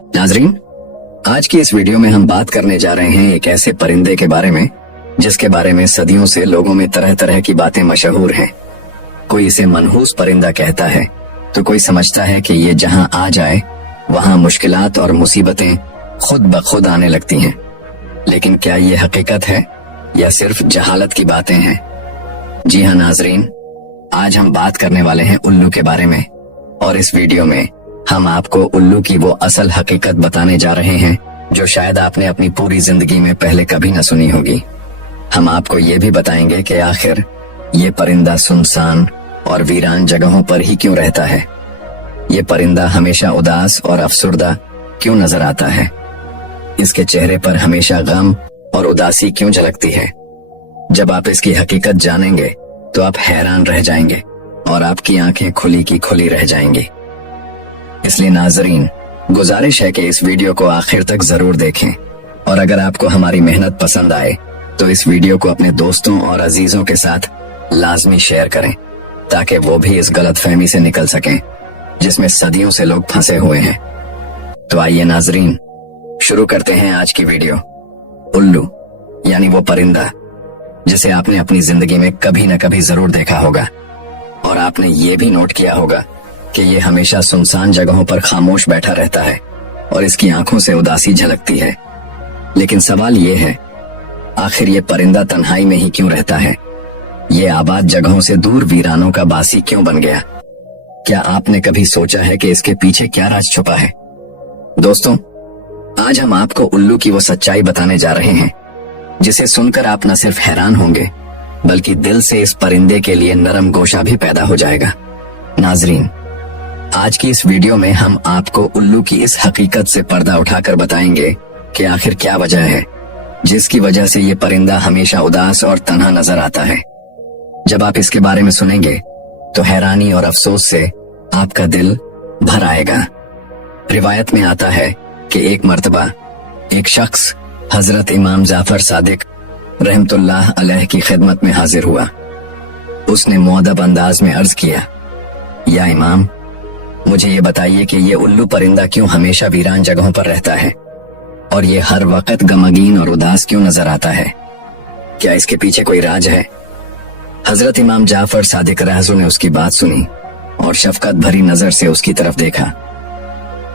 नाजरीन, आज की इस वीडियो में हम बात करने जा रहे हैं एक ऐसे परिंदे के बारे में जिसके बारे में सदियों से लोगों में तरह तरह की बातें मशहूर हैं। कोई इसे मनहूस परिंदा कहता है तो कोई समझता है कि ये जहां आ जाए वहां मुश्किलात और मुसीबतें खुद ब खुद आने लगती हैं। लेकिन क्या ये हकीकत है या सिर्फ जहालत की बातें हैं? जी हाँ नाजरीन, आज हम बात करने वाले हैं उल्लू के बारे में, और इस वीडियो में हम आपको उल्लू की वो असल हकीकत बताने जा रहे हैं जो शायद आपने अपनी पूरी जिंदगी में पहले कभी न सुनी होगी। हम आपको ये भी बताएंगे कि आखिर ये परिंदा सुनसान और वीरान जगहों पर ही क्यों रहता है। ये परिंदा हमेशा उदास और अफसुर्दा क्यों नजर आता है? इसके चेहरे पर हमेशा गम और उदासी क्यों झलकती है? जब आप इसकी हकीकत जानेंगे तो आप हैरान रह जाएंगे और आपकी आंखें खुली की खुली रह जाएंगी। इसलिए नाजरीन, गुजारिश है कि इस वीडियो को आखिर तक जरूर देखें, और अगर आपको हमारी मेहनत पसंद आए तो इस वीडियो को अपने दोस्तों और अजीजों के साथ लाजमी शेयर करें ताकि वो भी इस गलतफहमी से निकल सकें जिसमें सदियों से लोग फंसे हुए हैं। तो आइए नाजरीन, शुरू करते हैं आज की वीडियो। उल्लू यानी वो परिंदा जिसे आपने अपनी जिंदगी में कभी न कभी जरूर देखा होगा, और आपने ये भी नोट किया होगा कि ये हमेशा सुनसान जगहों पर खामोश बैठा रहता है और इसकी आंखों से उदासी झलकती है। लेकिन सवाल ये है, आखिर ये परिंदा तन्हाई में ही क्यों रहता है? ये आबाद जगहों से दूर वीरानों का बासी क्यों बन गया? क्या आपने कभी सोचा है कि इसके पीछे क्या राज छुपा है? दोस्तों, आज हम आपको उल्लू की वो सच्चाई बताने जा रहे हैं जिसे सुनकर आप न सिर्फ हैरान होंगे बल्कि दिल से इस परिंदे के लिए नरम गोशा भी पैदा हो जाएगा। नाजरीन, आज की इस वीडियो में हम आपको उल्लू की इस हकीकत से पर्दा उठाकर बताएंगे कि आखिर क्या वजह है जिसकी वजह से ये परिंदा हमेशा उदास और तन्हा नजर आता है। जब आप इसके बारे में सुनेंगे तो हैरानी और अफसोस से आपका दिल भर आएगा। रिवायत में आता है कि एक मर्तबा एक शख्स हजरत इमाम जाफर सादिक रहमतुल्लाह अलैह की खिदमत में हाजिर हुआ। उसने मुअद्दब अंदाज में अर्ज किया, या इमाम, मुझे ये बताइए कि ये उल्लू परिंदा क्यों हमेशा वीरान जगहों पर रहता है और ये हर वक्त गमगीन और उदास क्यों नजर आता है? क्या इसके पीछे कोई राज है? हजरत इमाम जाफर सादिक रहज़ू ने उसकी बात सुनी और शफकत भरी नजर से उसकी तरफ देखा।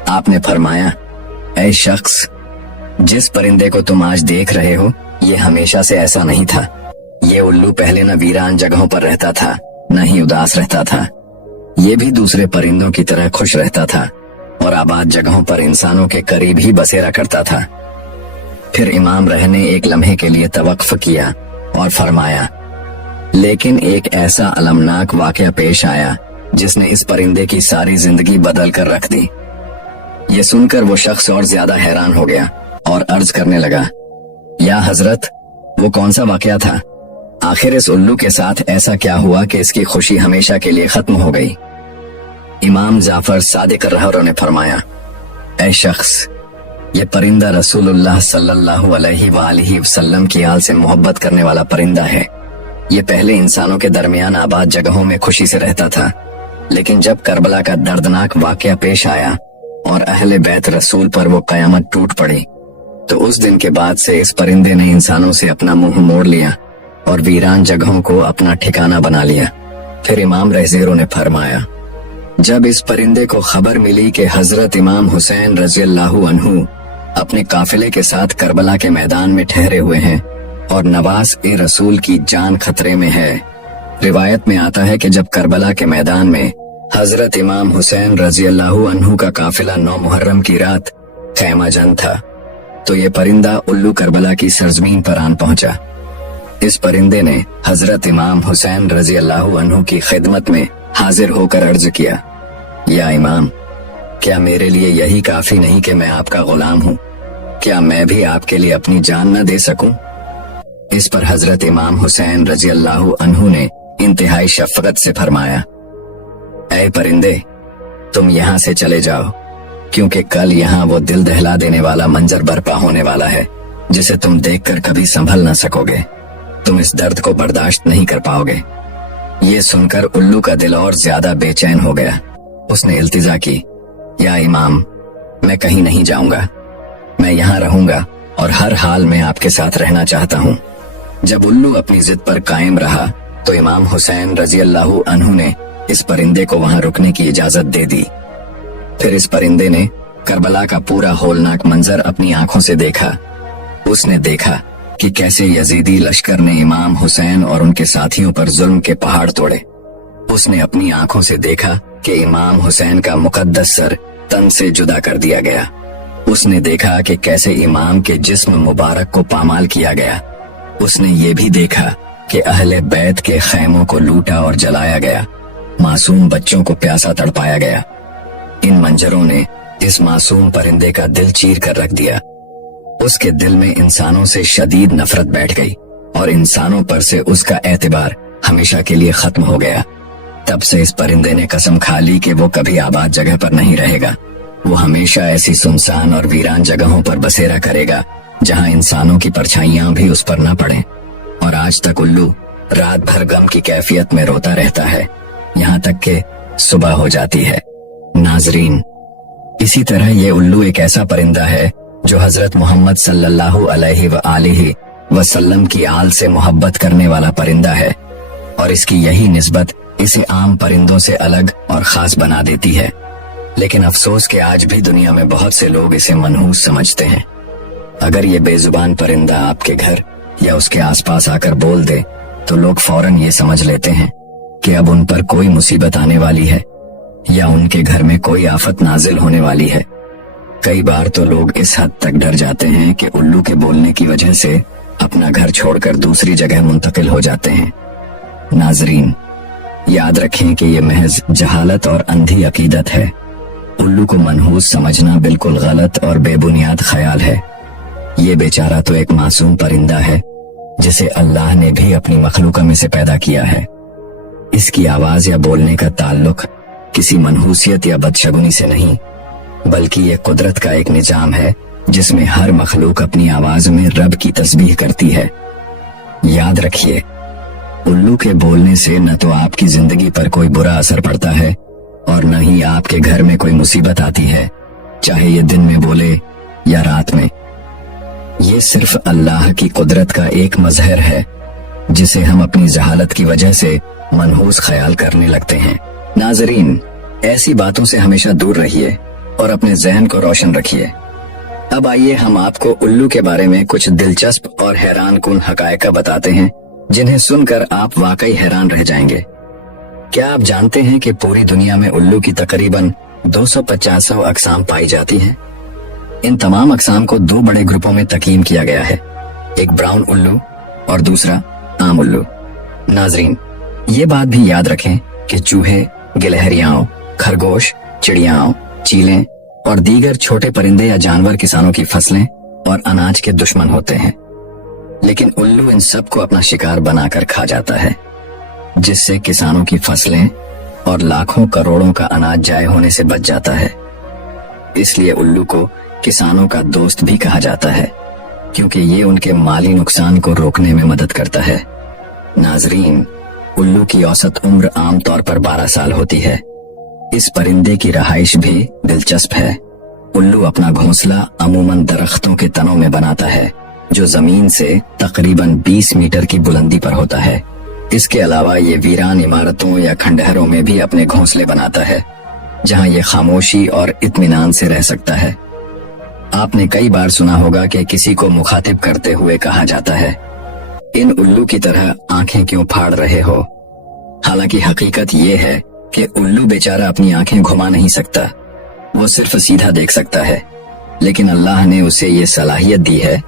आपने फरमाया, ऐ शख्स, जिस परिंदे को तुम आज देख रहे हो ये हमेशा से ऐसा नहीं था। ये उल्लू पहले न वीरान जगहों पर रहता था न ही उदास रहता था। ये भी दूसरे परिंदों की तरह खुश रहता था और आबाद जगहों पर इंसानों के करीब ही बसेरा करता था। फिर इमाम रह ने एक लम्हे के लिए तवक्फ किया और फरमाया, लेकिन एक ऐसा अलमनाक वाकया पेश आया जिसने इस परिंदे की सारी जिंदगी बदल कर रख दी। ये सुनकर वो शख्स और ज्यादा हैरान हो गया और अर्ज करने लगा, या हजरत, वो कौन सा वाकया था? आखिर इस उल्लू के साथ ऐसा क्या हुआ कि इसकी खुशी हमेशा के लिए खत्म हो गई? इमाम जाफर सादिक रहमतुल्लाह ने फरमाया, ऐ शख्स, ये परिंदा रसूलुल्लाह सल्लल्लाहु अलैहि वसल्लम की आल से मोहब्बत करने वाला परिंदा है। ये पहले इंसानों के दरमियान आबाद जगहों में खुशी से रहता था, लेकिन जब करबला का दर्दनाक वाकया पेश आया और अहले बैत रसूल पर वो कयामत टूट पड़ी, तो उस दिन के बाद से इस परिंदे ने इंसानों से अपना मुंह मोड़ लिया और वीरान जगहों को अपना ठिकाना बना लिया। फिर इमाम रहज़ेरो ने फरमाया, जब इस परिंदे को खबर मिली कि हजरत इमाम हुसैन रज़ियल्लाहु अन्हु अपने काफिले के साथ करबला के मैदान में ठहरे हुए हैं और नवास ए रसूल की जान खतरे में है, रिवायत में आता है कि जब करबला के मैदान में हजरत इमाम हुसैन रज़ियल्लाहु अन्हु का काफिला 9 मुहर्रम की रात खैमा जन था, तो ये परिंदा उल्लू करबला की सरजमीन पर आन पहुंचा। इस परिंदे ने हजरत इमाम हुसैन रज़ियल्लाहु अन्हु की खिदमत में हाजिर होकर अर्ज किया, या इमाम, क्या मेरे लिए यही काफी नहीं कि मैं आपका गुलाम हूँ? क्या मैं भी आपके लिए अपनी जान न दे सकूं? इस पर हजरत इमाम हुसैन रज़ियल्लाहु अन्हु ने इंतहाई शफकत से फरमाया, ऐ परिंदे, तुम यहाँ से चले जाओ, क्योंकि कल यहाँ वो दिल दहला देने वाला मंजर बर्पा होने वाला है जिसे तुम देखकर कभी संभल न सकोगे। तुम इस दर्द को बर्दाश्त नहीं कर पाओगे। ये सुनकर उल्लू का दिल और ज्यादा बेचैन हो गया। उसने इल्तिजा की, या इमाम, मैं कहीं नहीं जाऊंगा, मैं यहाँ रहूंगा और हर हाल में आपके साथ रहना चाहता हूँ। जब उल्लू अपनी जिद पर कायम रहा तो इमाम हुसैन रजी अल्लाहु अन्हु ने इस परिंदे को वहां रुकने की इजाजत दे दी। फिर इस परिंदे ने करबला का पूरा होलनाक मंजर अपनी आंखों से देखा। उसने देखा कि कैसे यजीदी लश्कर ने इमाम हुसैन और उनके साथियों पर जुल्म के पहाड़ तोड़े। उसने अपनी आंखों से देखा कि इमाम हुसैन का मुकद्दस सर तन से जुदा कर दिया गया। उसने देखा कि कैसे इमाम के जिस्म मुबारक को पामाल किया गया। उसने ये भी देखा कि अहले बैत के खैमों को लूटा और जलाया गया, मासूम बच्चों को प्यासा तड़पाया गया। इन मंजरों ने इस मासूम परिंदे का दिल चीर कर रख दिया। उसके दिल में इंसानों से शदीद नफरत बैठ गई और इंसानों पर से उसका एतबार हमेशा के लिए खत्म हो गया। तब से इस परिंदे ने कसम खा ली कि वो कभी आबाद जगह पर नहीं रहेगा। वो हमेशा ऐसी सुनसान और वीरान जगहों पर बसेरा करेगा जहां इंसानों की परछाइयां भी उस पर न पड़ें। और आज तक उल्लू रात भर गम की कैफियत में रोता रहता है, यहाँ तक कि सुबह हो जाती है। नाजरीन, इसी तरह ये उल्लू एक ऐसा परिंदा है जो हजरत मोहम्मद सल्लल्लाहु अलैहि आलिहि वसल्लम की आल से मोहब्बत करने वाला परिंदा है और इसकी यही निस्बत इसे आम परिंदों से अलग और खास बना देती है। लेकिन अफसोस कि आज भी दुनिया में बहुत से लोग इसे मनहूस समझते हैं। अगर ये बेजुबान परिंदा आपके घर या उसके आसपास आकर बोल दे तो लोग फौरन ये समझ लेते हैं कि अब उन पर कोई मुसीबत आने वाली है या उनके घर में कोई आफत नाजिल होने वाली है। कई बार तो लोग इस हद तक डर जाते हैं कि उल्लू के बोलने की वजह से अपना घर छोड़कर दूसरी जगह मुंतकिल हो जाते हैं। नाजरीन, याद रखें कि ये महज जहालत और अंधी अकीदत है। उल्लू को मनहूस समझना बिल्कुल गलत और बेबुनियाद ख्याल है। ये बेचारा तो एक मासूम परिंदा है जिसे अल्लाह ने भी अपनी मखलूका में से पैदा किया है। इसकी आवाज या बोलने का ताल्लुक किसी मनहूसियत या बदशगुनी से नहीं, बल्कि ये कुदरत का एक निजाम है जिसमें हर मखलूक अपनी आवाज में रब की तस्बीह करती है। याद रखिए, उल्लू के बोलने से न तो आपकी जिंदगी पर कोई बुरा असर पड़ता है और न ही आपके घर में कोई मुसीबत आती है, चाहे ये दिन में बोले या रात में। ये सिर्फ अल्लाह की कुदरत का एक मजहर है जिसे हम अपनी जहालत की वजह से मनहूस ख्याल करने लगते हैं। नाजरीन, ऐसी बातों से हमेशा दूर रहिए और अपने जहन को रोशन रखिए। अब आइए हम आपको उल्लू के बारे में कुछ दिलचस्प और हैरान कुन हकायका बताते हैं जिन्हें सुनकर आप वाकई हैरान रह जाएंगे। क्या आप जानते हैं कि पूरी दुनिया में उल्लू की तकरीबन 250 अकसाम पाई जाती हैं? इन तमाम अकसाम को दो बड़े ग्रुपों में तकीम किया गया है, एक ब्राउन उल्लू और दूसरा आम उल्लू। नाजरीन, ये बात भी याद रखें कि चूहे, गिलहरियाओं, खरगोश, चिड़ियाओं, चीलें और दीगर छोटे परिंदे या जानवर किसानों की फसलें और अनाज के दुश्मन होते हैं, लेकिन उल्लू इन सब को अपना शिकार बनाकर खा जाता है, जिससे किसानों की फसलें और लाखों करोड़ों का अनाज जाए होने से बच जाता है। इसलिए उल्लू को किसानों का दोस्त भी कहा जाता है, क्योंकि ये उनके माली नुकसान को रोकने में मदद करता है। नाजरीन, उल्लू की औसत उम्र आमतौर पर 12 साल होती है। इस परिंदे की रहाइश भी दिलचस्प है। उल्लू अपना घोंसला अमूमन दरख्तों के तनों में बनाता है, जो जमीन से तकरीबन 20 मीटर की बुलंदी पर होता है। इसके अलावा ये वीरान इमारतों या खंडहरों में भी अपने घोंसले बनाता है, जहां ये खामोशी और इत्मीनान से रह सकता है। आपने कई बार सुना होगा कि किसी को मुखातिब करते हुए कहा जाता है, इन उल्लू की तरह आंखें क्यों फाड़ रहे हो? हालांकि हकीकत ये है कि उल्लू बेचारा अपनी आंखें घुमा नहीं सकता, वो सिर्फ सीधा देख सकता है, लेकिन अल्लाह ने उसे ये सलाहियत दी है